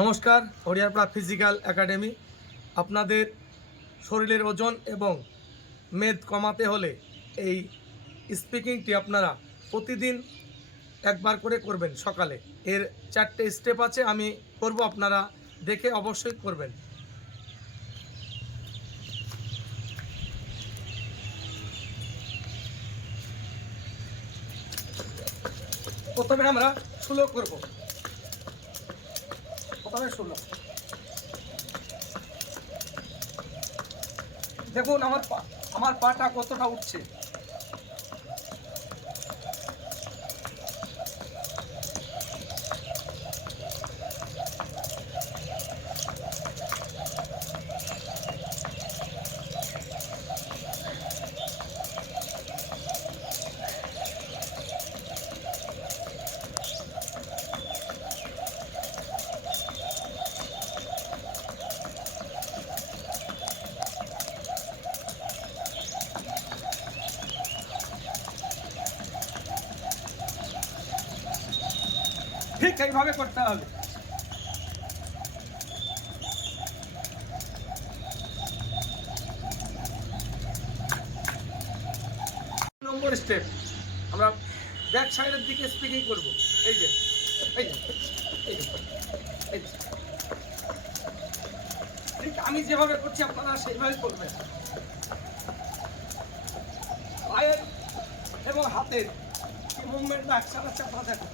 নমস্কার, Hariharpara physical academy. আপনাদের শরীরের ওজন এবং মেদ কমাতে হলে এই স্পিকিংটি আপনারা প্রতিদিন একবার করে করবেন সকালে। এর 4টে স্টেপ আছে, আমি করব, আপনারা দেখে অবশ্যই করবেন। প্রথমে আমরা স্লো করব। প্রথমে স্লো। দেখুন আমার পাটা কতটা উঠছে। ঠিক এইভাবে করতে হবে। নম্বর স্টেপ, আমরা ব্যাক সাইডের দিকে স্পিকিং করব। এই যে এই যে এই যে এই যে। ঠিক আমি যেভাবে করছি আপনারা সেইভাবে করবেন। পায়ের এবং হাতের কি মুভমেন্ট একসাথে চাপা থাকে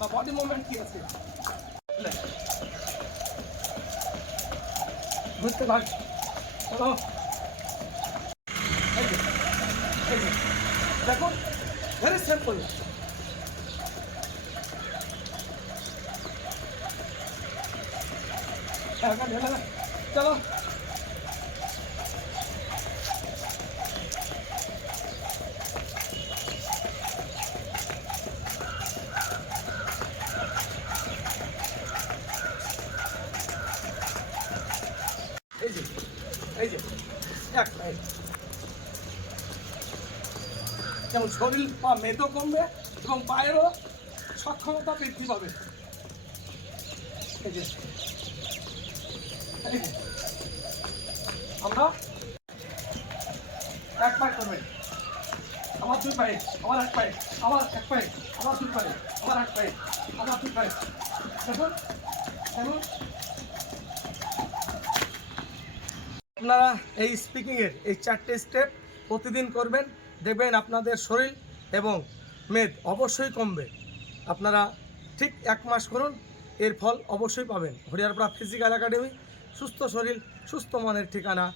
বা বডি মুভমেন্ট কি আছে বুঝতে পারছি। চলো, এই যে এই যে দেখুন, ভেরি সিম্পল। চলো, এই যে এই যে এক মিনিট। যেমন শরীর বা মেদও কমবে এবং পায়েরও সক্ষমতা বৃদ্ধি পাবে। এই যে এই যে আমরা এক পায়ে করবেন, আমার দুই পায়ে, আমার এক পায়ে, আমার এক পায়ে, আমার দুই পায়ে, আমার এক পায়ে, আমার দুই পায়ে। দেখুন দেখুন, আপনারা এই স্পিকিংয়ের এই 4টে স্টেপ প্রতিদিন করবেন, দেখবেন আপনাদের শরীর এবং মেদ অবশ্যই কমবে। আপনারা ঠিক 1 মাস করুন, এর ফল অবশ্যই পাবেন। হরিয়ারপাড়া ফিজিক্যাল একাডেমি, সুস্থ শরীর সুস্থ মনের ঠিকানা।